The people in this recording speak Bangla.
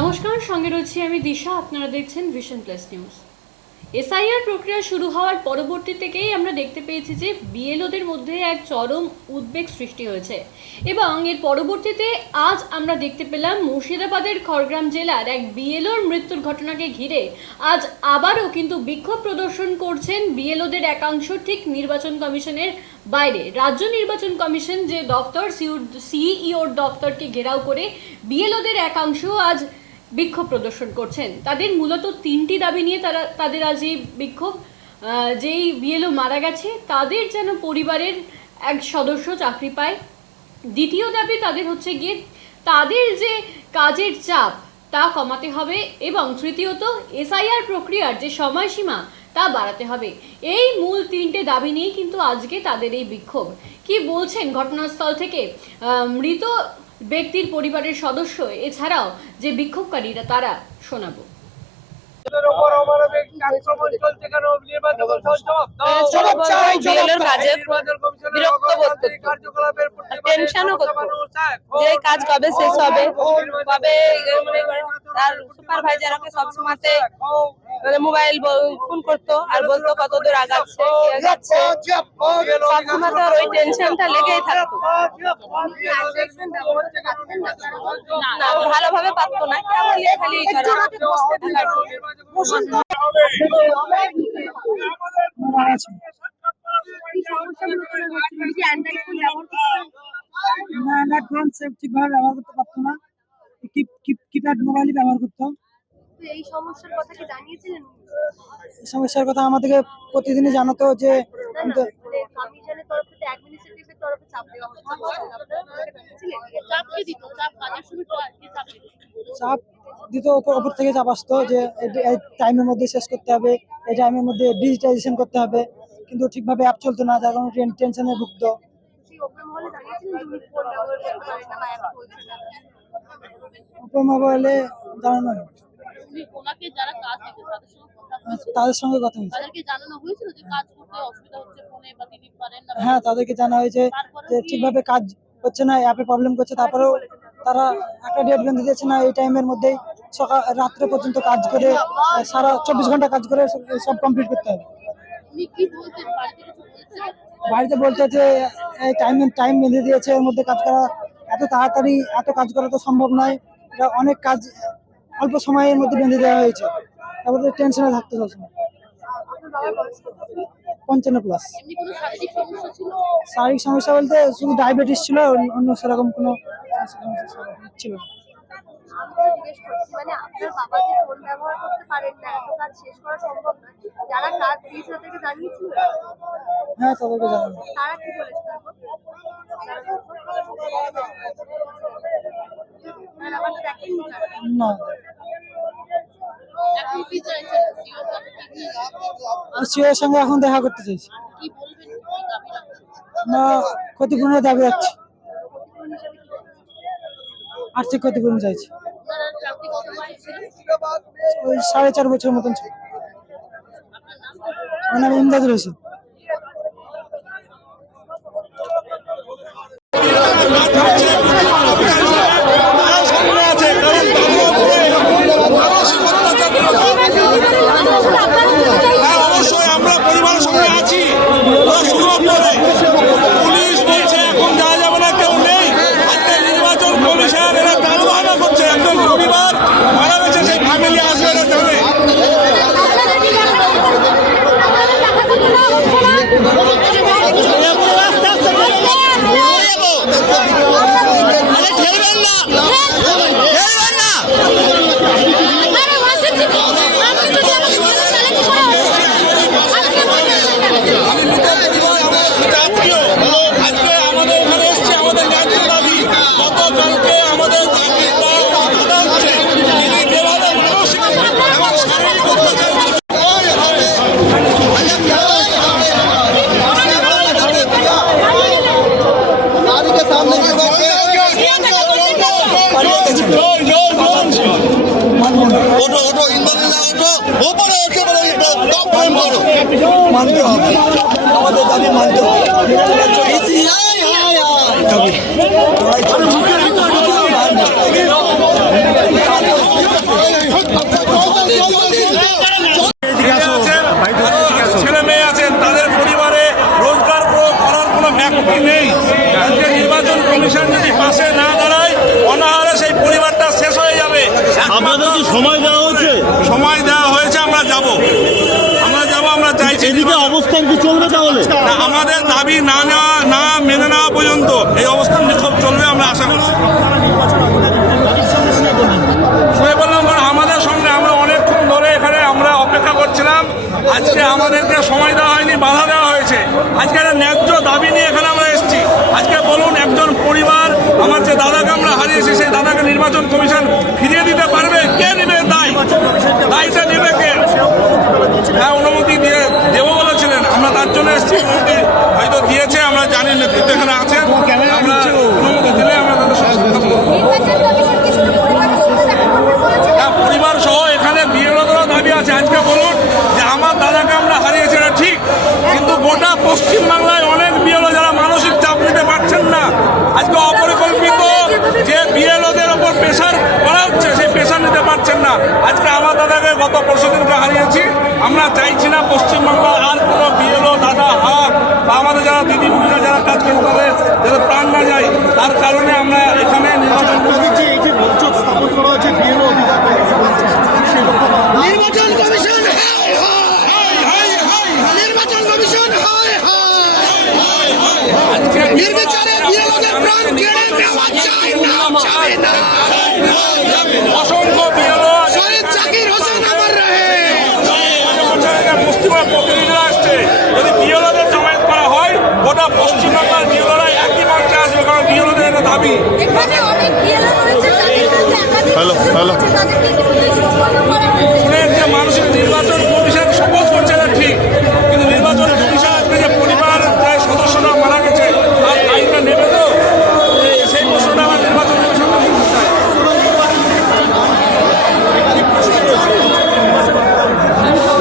নমস্কার, সঙ্গে রয়েছি আমি দিশা। আপনারা দেখছেন ভিশন প্লাস নিউজ। এসআইআর প্রক্রিয়া শুরু হওয়ার পরবর্তী থেকেই আমরা দেখতে পেয়েছি যে বিএলওদের মধ্যে এক চরম উদ্বেগ সৃষ্টি হয়েছে এবং এর পরবর্তীতে আজ আমরা দেখতে পেলাম মুর্শিদাবাদের খড়গ্রাম জেলার এক বিএলওর মৃত্যুর ঘটনাকে ঘিরে আজ আবারও কিন্তু বিক্ষোভ প্রদর্শন করছেন বিএলওদের একাংশ ঠিক নির্বাচন কমিশনের বাইরে। রাজ্য নির্বাচন কমিশন যে দপ্তর সিইওর দপ্তরকে ঘেরাও করে বিএলওদের একাংশ আজ বিক্ষোভ প্রদর্শন করছেন। তাদের মূলত তিনটি দাবি নিয়ে তাদের আজ এই বিক্ষোভ। যেই বিএলও মারা গেছে তাদের যেন পরিবারের এক সদস্য চাকরি পায়। দ্বিতীয় দাবি তাদের হচ্ছে গিয়ে তাদের যে কাজের চাপ তা কমাতে হবে এবং তৃতীয়ত এসআইআর প্রক্রিয়ার যে সময়সীমা তা বাড়াতে হবে। এই মূল তিনটে দাবি নিয়ে কিন্তু আজকে তাদের এই বিক্ষোভ। কি বলছেন ঘটনাস্থল থেকে মৃত ব্যক্তির পরিবারের সদস্য এছাড়াও যে বিক্ষোভকারীরা তারা শোনাবো। কাজ কবে শেষ হবে, কবে তার সুপারভাইজার আমাকে সবসময়তে মোবাইল ফোন করতো আর বলতো কত দূর আগাচ্ছে সবসময় তো ওই টেনশনটা লেগেই থাকতো। না ভালোভাবে পারতো না, খালি ঠিকভাবে ব্যবহার করতে পারতো না, কিপ্যাড মোবাইলই ব্যবহার করতো। এই সমস্যার কথা কি জানিয়েছিলেন? সমস্যার কথা আমাদেরকে প্রতিদিনই জানাতো যে কমিশনের তরফ থেকে অ্যাডমিনিস্ট্রেটিভের তরফে চাপ দেওয়া হচ্ছে। চাপ দিত, ওপর থেকে চাপ আসতো যে এই টাইমের মধ্যে শেষ করতে হবে, এই টাইমের মধ্যে ডিজিটাইজেশন করতে হবে, কিন্তু ঠিকভাবে অ্যাপ চলতো না, যার কারণে টেনশনে ভুগত। ওপর মোবাইলে জানানো হয়, তাদের সঙ্গে কথা হয়েছে। হ্যাঁ, তাদেরকে জানা হয়েছে যে ঠিকভাবে কাজ হচ্ছে না, অ্যাপে প্রবলেম করছে। তারপরেও তারা একটা ডেট বেঁধে দিয়েছে না, এই টাইমের মধ্যেই সকাল রাত্রে পর্যন্ত কাজ করে সারা 24 ঘন্টা কাজ করে সব কমপ্লিট করতে হবে। বাড়িতে বলতে যে এই টাইম বেঁধে দিয়েছে, এর মধ্যে কাজ করা এত তাড়াতাড়ি এত কাজ করা তো সম্ভব নয়, এটা অনেক কাজ অল্প সময়ের মধ্যে বেঁধে দেওয়া হয়েছে। তারপরে টেনশনে থাকতে সবসময়। 55+। শারীরিক সমস্যা বলতে শুধু ডায়াবেটিস ছিল, অন্য সেরকম কোনো ছিল না। মানে আপনার বাবা যে ফোন ব্যবহার করতে পারেন না, এত কাজ শেষ করা সম্ভব না, যারা কাজ দিয়েছে তাদেরকে জানিয়েছিল? হ্যাঁ, তাদেরকে জানানো। তারা কি বলেছে? না, সিওর সঙ্গে এখন দেখা করতে চাইছি না, ক্ষতিপূরণের দাবি রাখছি, আর্থিক ক্ষতিপূরণ চাইছি। ওই 4.5 বছর মতন ছিল। আমার নাম ইমদাদুল হোসেন। মানতে হবে, আমাদের দাবি মানতে হবে। আপনাদের কি সময় দেওয়া হয়েছে? সময় দেওয়া হয়েছে, আমরা যাব, আমরা চাইছি। এদিকে অবস্থান কি চলবে তাহলে? না, আমাদের দাবি না মেনে নেওয়া পর্যন্ত এই অবস্থান বিক্ষোভ চলবে, আমরা আশা করছি। বললাম আমাদের সঙ্গে আমরা অনেকক্ষণ ধরে এখানে আমরা অপেক্ষা করছিলাম। আজকে আমাদেরকে সময় দেওয়া হয়নি, বাধা দেওয়া হয়েছে। আজকে একটা ন্যায্য দাবি নিয়ে এখানে আমরা এসেছি। আজকে বলুন, একজন পরিবার, আমার যে দাদাকে আমরা হারিয়েছি, সেই দাদাকে নির্বাচন কমিশন ফিরিয়ে দিতে পারবে? কে নেবে দায়টা নেবে কে? হ্যাঁ, অনুমতি দিয়ে দেবো বলেছিলেন, আমরা তার জন্য এসেছি। অনুমতি হয়তো দিয়েছে, আমরা জানি, নেতৃত্ব এখানে আছেন। আমরা অনুমতি দিলে আমরা তাদের সঙ্গে কথা বলবো। পরিবার সহ এখানে বিএলওদেরও দাবি আছে। আজকে বলুন যে আমার দাদাকে আমরা হারিয়েছি, এটা ঠিক, কিন্তু গোটা পশ্চিমবাংলায় অনেক বিএলও যারা মানসিক চাপ নিতে পারছেন না, আজকে অপরিকল্পিত যে বিএলওদের ওপর প্রেশার করা হচ্ছে, সেই প্রেশার নিতে পারছেন না। আজকে আমার দাদাকে গত পরশুদিনকে হারিয়েছি। আমরা চাইছি না পশ্চিমবাংলার আর কোনো বিএলও দাদা বা আমাদের যারা দিদিমণিরা যারা কাজ করে তাদের যাতে প্রাণ না যায়, তার কারণে আমরা এখানে নির্বাচন স্থাপন করা হয়েছে নির্বাচন কমিশন নির্বাচন কমিশন নির্বিচারে বিএলওদের প্রাণ কেড়ে নেওয়া যায় না, যাবে না। অসংখ্য বিএলও শহীদ জাকির হোসেন আমার রহে পশ্চিমবঙ্গের প্রতিনিধিরা আসছে। যদি বিএলওদের জমায়েত করা হয়, গোটা পশ্চিমবাংলার বিএলওরা একই মঞ্চে আসবে, কারণ বিএলওদের একটা দাবি। এখানে অনেক বিএলও রয়েছে যাদের মধ্যে একাধিক হ্যালো। তাদেরকে কি পুলিশ সম্বোধন করা হয়েছে? যে মানসিক নির্বাচন